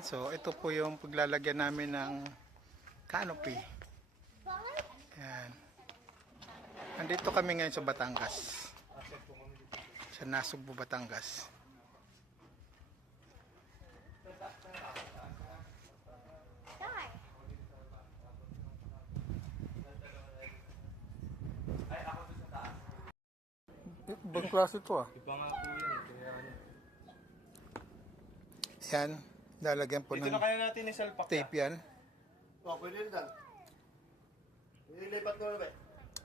Ayan, so ito po yung paglalagyan namin ng canopy. Ayan. Nandito kami ngayon sa Batangas. Sa Nasugbu, Batangas. Ibang klase ito ah. Iba nga po yun. Kaya ano. Yan, lalagyan po Dito ng na kaya natin isalpak tape yan. Oh, pwede rin dan. Ililipat ko na ba?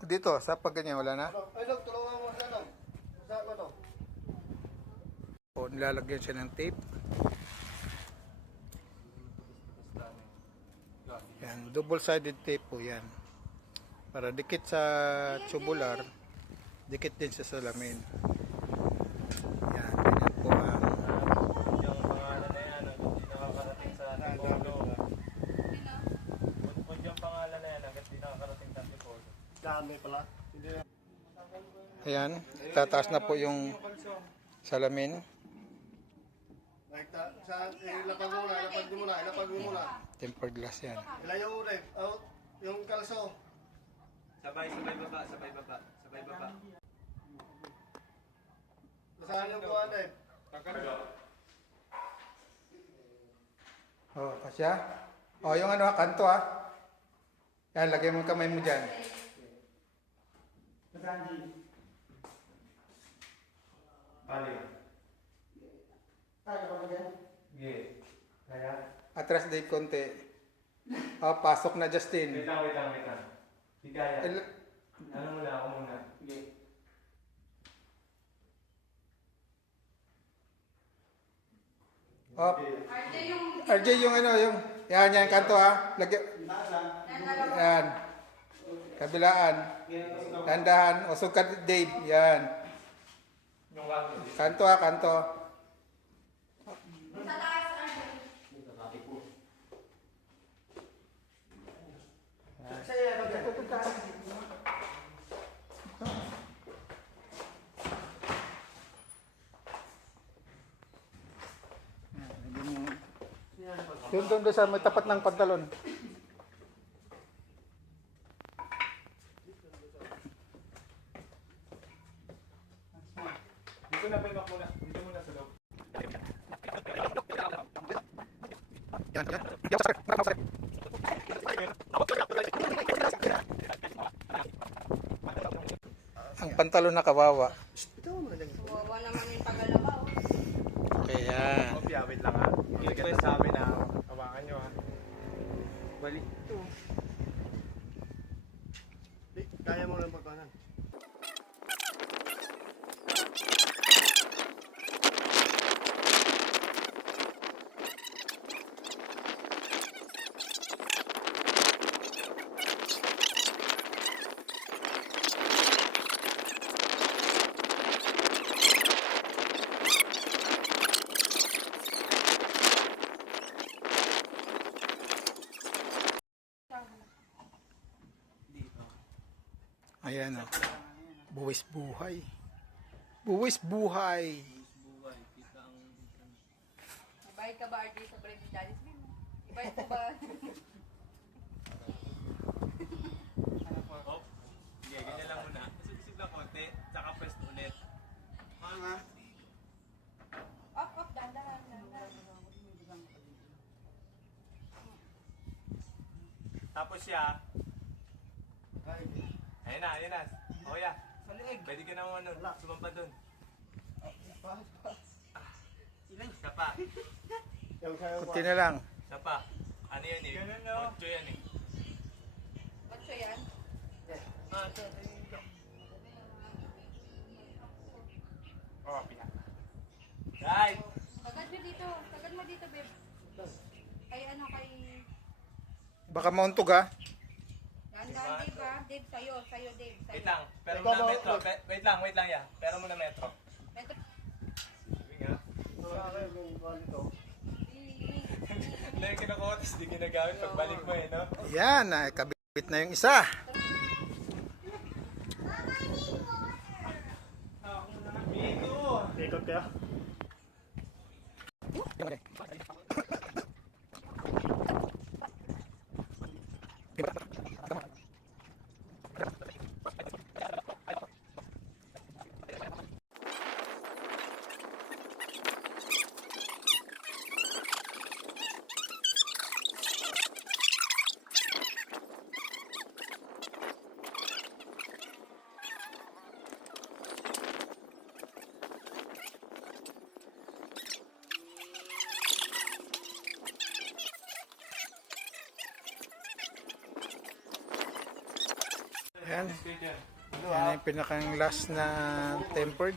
Dito, sa pag ganyan, wala na. Ay, Dok, tulungan mo sa Dok. Sa ano to? O, nilalagyan siya ng tape. Yan, double-sided tape po yan. Para dikit sa tubular, dikit din sa salamin. Yan, ganyan po ang yung pangalan na yan. Hindi nakakarating sa Antipolo. Kung yung pangalan na yan, hanggang di nakakarating sa Antipolo. Dami pala. Hindi na. ayan, tataas na po yung salamin. Like, ilapag mo muna, ilapag mo muna. Tempered glass yan. Ilayo mo rin. Out. Yung kalso. Sabay baba, sabay baba. Sabay baba. Saan yung kuha na O, kasya. O, yung ano, kanto ah. Yan, lagay mo yung kamay mo dyan. Bali. Sige. Kaya? Atras din konti. O, pasok na Justin. Wait lang. Di kaya. El- Ano muna, ako muna. Sige. O, RJ yung ano, yung, yan, kanto ah. Lagay, yan. Kabilaan. Tandahan. O, sukat Dave. Yan. Yung kanto. Kanto ah, kanto. Doon sa may tapat ng pantalon. Dito na, payback muna. Dito muna sa loob. Ang pantalon na kawawa. Wawa naman yung tagalabaw. Kaya, Kopya, wait lang ha. I-request sa amin na hawakan nyo ha. Balik ito. Kaya mo lang pagkanan. ayan o. Buwis buhay. Buwis buhay. Ibayad ka ba, RJ, sa bread ni Janice? Ibayad ka ba? Oh. Sige, ganyan lang muna. Isip lang konti, tsaka press ulit. Up, dahan. Tapos siya, ayun na. O ya. Pwede ka naman ano, sumampa dun. Isa pa. Yung kaya mo. Kunti na lang. Isa pa. Ano yan eh? Ocho yan eh. Ba't siya yan? Oh, pina. Guys! Tagad mo dito, babe. Kay kay... Baka mauntog ha. Dahan, Dave ha? Dave, sa'yo, Dave. Wait lang, pero muna metro. Wait lang ya. Pero muna metro. Metro. Sige nga. Sa akin, yung kuha nito. Hindi yung kinukuha, tapos di ginagamit pagbalik mo eh, no? Yan, kabit na yung isa. Mito! Ikot kaya? Yan. Yan yung pinakang last na tempered.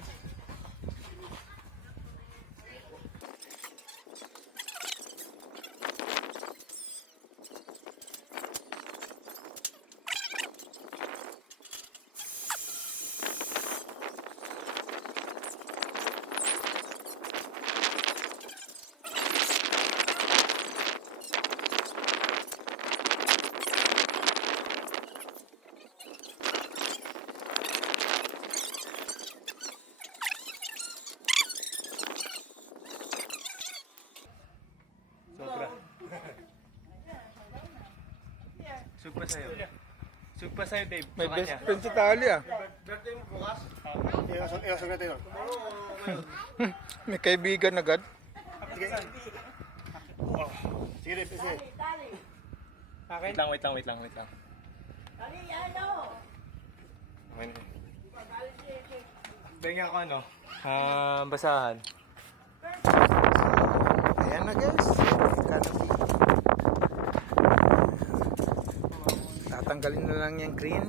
Sobra. Sug pa sa'yo. Sug pa sa'yo, Dave. May Sa best kanya. friend si Tali ah. Birthday mo bukas? Iosog natin yun. May kaibigan agad. Sige. Sige, Dave. Sige. Akin? Wait lang. Okay. Bigyan ko ano? Basahan. Ayan na guys. Canopy. Tatanggalin na lang yung green.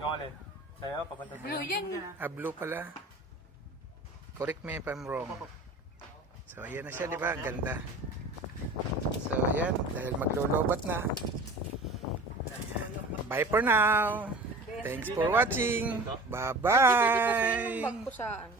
Yung alin? Sa'yo, papunta sa'yo. Blue yan. Blue pala. Correct me if I'm wrong. So ayan na siya, di ba? Ganda. So ayan, dahil maglolobat na. Bye for now. Thanks for watching. Bye-bye. Bag ko sa ano.